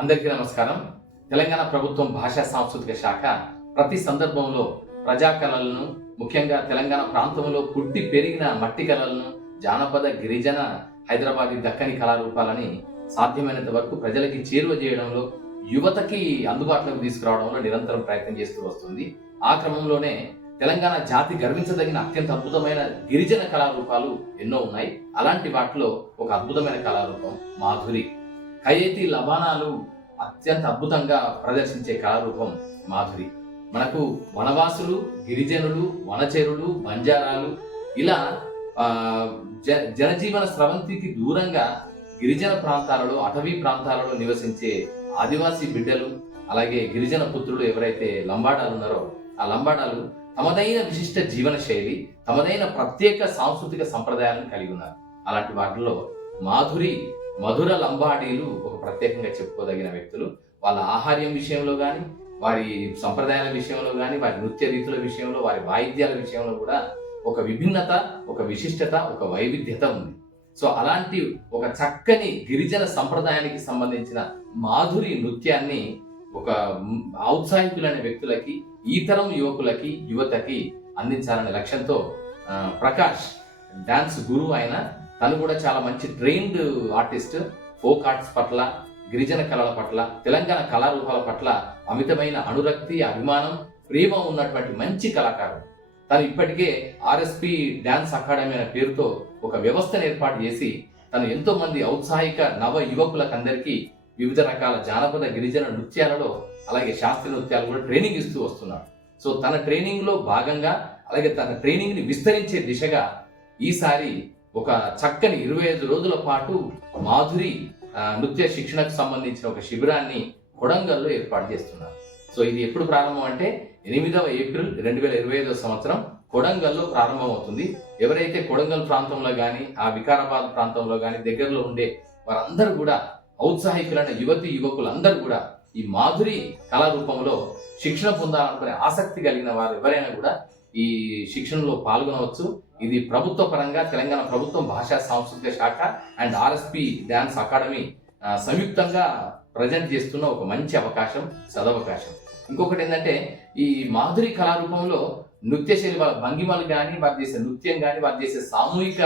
అందరికీ నమస్కారం. తెలంగాణ ప్రభుత్వం భాషా సాంస్కృతిక శాఖ ప్రతి సందర్భంలో ప్రజా కళలను, ముఖ్యంగా తెలంగాణ ప్రాంతంలో పుట్టి పెరిగిన మట్టి కళలను, జానపద, గిరిజన, హైదరాబాదీ, దక్కని కళారూపాలని సాధ్యమైనంత వరకు ప్రజలకి చేరువ చేయడంలో, యువతకి అందుబాటులోకి తీసుకురావడంలో నిరంతరం ప్రయత్నం చేస్తూ వస్తుంది. ఆ క్రమంలోనే తెలంగాణ జాతి గర్వించదగిన అత్యంత అద్భుతమైన గిరిజన కళారూపాలు ఎన్నో ఉన్నాయి. అలాంటి వాటిలో ఒక అద్భుతమైన కళారూపం మాధురి. ఖయేతీ లబానాలు అత్యంత అద్భుతంగా ప్రదర్శించే కళారూపం మాధురి. మనకు వనవాసులు, గిరిజనులు, వనచెరులు, బంజారాలు ఇలా జనజీవన స్రవంతికి దూరంగా గిరిజన ప్రాంతాలలో, అటవీ ప్రాంతాలలో నివసించే ఆదివాసీ బిడ్డలు, అలాగే గిరిజన పుత్రులు ఎవరైతే లంబాడాలు ఉన్నారో ఆ లంబాడాలు తమదైన విశిష్ట జీవన శైలి, తమదైన ప్రత్యేక సాంస్కృతిక సంప్రదాయాలను కలిగి ఉన్నారు. అలాంటి వాటిలో మాధురి, మధుర లంబాడీలు ఒక ప్రత్యేకంగా చెప్పుకోదగిన వ్యక్తులు. వాళ్ళ ఆహార్యం విషయంలో కానీ, వారి సంప్రదాయాల విషయంలో కానీ, వారి నృత్య రీతుల విషయంలో, వారి వాయిద్యాల విషయంలో కూడా ఒక విభిన్నత, ఒక విశిష్టత, ఒక వైవిధ్యత ఉంది. సో అలాంటి ఒక చక్కని గిరిజన సంప్రదాయానికి సంబంధించిన మాధురి నృత్యాన్ని ఒక ఔత్సాహికులైన వ్యక్తులకి, ఈ తరం యువకులకి, యువతకి అందించాలనే లక్ష్యంతో ప్రకాష్ డాన్స్ గురువు అయిన తను కూడా చాలా మంచి ట్రైన్డ్ ఆర్టిస్ట్. ఫోక్ ఆర్ట్స్ పట్ల, గిరిజన కళల పట్ల, తెలంగాణ కళారూపాల పట్ల అమితమైన అనురక్తి, అభిమానం, ప్రేమ ఉన్నటువంటి మంచి కళాకారుడు. తను ఇప్పటికే ఆర్ఎస్పి డాన్స్ అకాడమీ అనే పేరుతో ఒక వ్యవస్థను ఏర్పాటు చేసి తను ఎంతో మంది ఔత్సాహిక నవ యువకులకందరికీ వివిధ రకాల జానపద, గిరిజన నృత్యాలలో, అలాగే శాస్త్రీయ నృత్యాలు కూడా ట్రైనింగ్ ఇస్తూ వస్తున్నాడు. సో తన ట్రైనింగ్ లో భాగంగా, అలాగే తన ట్రైనింగ్ ని విస్తరించే దిశగా ఈసారి ఒక చక్కని 25 రోజుల పాటు మాధురి నృత్య శిక్షణకు సంబంధించిన ఒక శిబిరాన్ని కొడంగల్లో ఏర్పాటు చేస్తున్నారు. సో ఇది ఎప్పుడు ప్రారంభం అంటే 8వ ఏప్రిల్ 2025 సంవత్సరం కొడంగల్లో ప్రారంభం అవుతుంది. ఎవరైతే కొడంగల్ ప్రాంతంలో కానీ, ఆ వికారాబాద్ ప్రాంతంలో కానీ దగ్గరలో ఉండే వారందరూ కూడా, ఔత్సాహికులైన యువతి యువకులందరూ కూడా ఈ మాధురి కళారూపంలో శిక్షణ పొందాలనుకునే ఆసక్తి కలిగిన వారు ఎవరైనా కూడా ఈ శిక్షణలో పాల్గొనవచ్చు. ఇది ప్రభుత్వ పరంగా తెలంగాణ ప్రభుత్వం భాషా సాంస్కృతిక శాఖ అండ్ ఆర్ఎస్పి డాన్స్ అకాడమీ సంయుక్తంగా ప్రజెంట్ చేస్తున్న ఒక మంచి అవకాశం, సదవకాశం. ఇంకొకటి ఏంటంటే, ఈ మాధురి కళారూపంలో నృత్య శైలి, వాళ్ళ భంగిమలు కానీ, వారు చేసే నృత్యం కానీ, వారు చేసే సామూహిక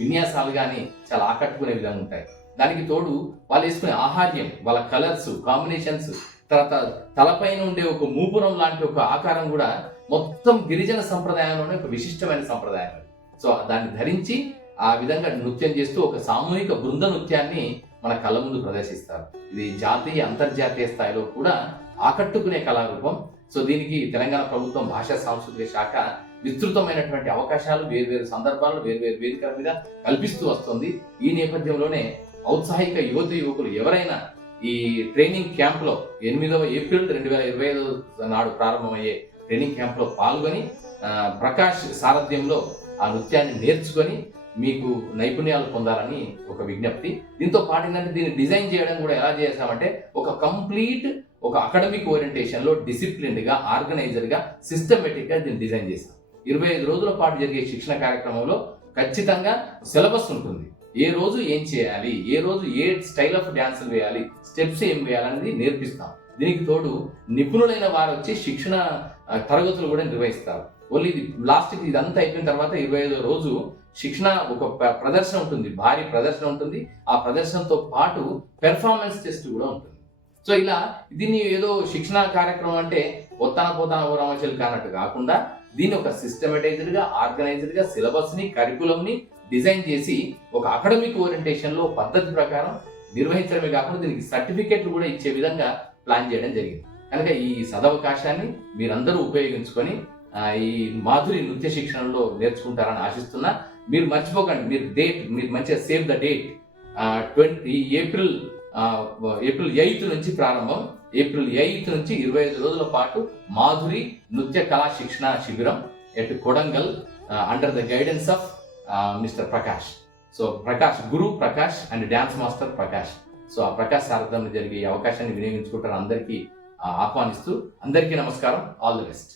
విన్యాసాలు కానీ చాలా ఆకట్టుకునే విధంగా ఉంటాయి. దానికి తోడు వాళ్ళు వేసుకునే ఆహార్యం, వాళ్ళ కలర్స్, కాంబినేషన్స్, తర్వాత తలపైన ఉండే ఒక మూపురం లాంటి ఒక ఆకారం కూడా మొత్తం గిరిజన సంప్రదాయంలోనే ఒక విశిష్టమైన సంప్రదాయం. సో దాన్ని ధరించి ఆ విధంగా నృత్యం చేస్తూ ఒక సామూహిక బృంద నృత్యాన్ని మన కళ్ళ ముందు ప్రదర్శిస్తారు. ఇది జాతీయ, అంతర్జాతీయ స్థాయిలో కూడా ఆకట్టుకునే కళారూపం. సో దీనికి తెలంగాణ ప్రభుత్వం భాషా సాంస్కృతిక శాఖ విస్తృతమైనటువంటి అవకాశాలు వేర్వేరు సందర్భాల్లో వేర్వేరు వేదికల మీద కల్పిస్తూ వస్తుంది. ఈ నేపథ్యంలోనే ఔత్సాహిక యువతి యువకులు ఎవరైనా ఈ ట్రైనింగ్ క్యాంప్ లో 8వ ఏప్రిల్ 2025 నాడు ప్రారంభమయ్యే ట్రైనింగ్ క్యాంప్ లో పాల్గొని ప్రకాష్ సారథ్యంలో ఆ నృత్యాన్ని నేర్చుకొని మీకు నైపుణ్యాలు పొందాలని ఒక విజ్ఞప్తి. దీంతో పాటు ఏంటంటే, దీన్ని డిజైన్ చేయడం కూడా ఎలా చేసామంటే, ఒక కంప్లీట్ ఒక అకాడమిక్ ఓరియంటేషన్ లో డిసిప్లిన్డ్ గా, ఆర్గనైజర్ గా, సిస్టమేటిక్ గా దీన్ని డిజైన్ చేసాం. 25 రోజుల పాటు జరిగే శిక్షణ కార్యక్రమంలో ఖచ్చితంగా సిలబస్ ఉంటుంది. ఏ రోజు ఏం చేయాలి, ఏ రోజు ఏ స్టైల్ ఆఫ్ డాన్సులు వేయాలి, స్టెప్స్ ఏం వేయాలనేది నేర్పిస్తాం. దీనికి తోడు నిపుణులైన వారు వచ్చి శిక్షణ తరగతులు కూడా నిర్వహిస్తారు. ఓన్లీ ఇది లాస్ట్కి ఇదంతా అయిపోయిన తర్వాత 25వ రోజు శిక్షణ ఒక ప్రదర్శన ఉంటుంది, భారీ ప్రదర్శన ఉంటుంది. ఆ ప్రదర్శనతో పాటు పెర్ఫార్మెన్స్ టెస్ట్ కూడా ఉంటుంది. సో ఇలా దీన్ని ఏదో శిక్షణ కార్యక్రమం అంటే ఒత్తాన పోతాన ఓరామచలు కానట్టు కాకుండా, దీన్ని ఒక సిస్టమేటైజ్డ్ గా, ఆర్గనైజ్డ్ గా సిలబస్ ని, కరికులం ని డిజైన్ చేసి ఒక అకాడమిక్ ఓరియంటేషన్ లో పద్ధతి ప్రకారం నిర్వహించడమే కాకుండా దీనికి సర్టిఫికెట్లు కూడా ఇచ్చే విధంగా ప్లాన్ చేయడం జరిగింది. కనుక ఈ సదవకాశాన్ని మీరందరూ ఉపయోగించుకొని ఈ మాధురి నృత్య శిక్షణలో నేర్చుకుంటారని ఆశిస్తున్నా. మీరు మర్చిపోకండి, మీరు మంచిగా సేవ్ ద డేట్. ఏప్రిల్ 8 నుంచి ప్రారంభం. ఏప్రిల్ 8 నుంచి 25 రోజుల పాటు మాధురి నృత్య కళా శిక్షణ శిబిరం at Kodangal under the guidance of mister Prakash. So Prakash, Guru Prakash and dance master Prakash. So ఆ ప్రకాష్ సారథ్యంలో జరిగే అవకాశాన్ని వినియోగించుకుంటారు అందరికీ ఆహ్వానిస్తూ, అందరికీ నమస్కారం. All the best.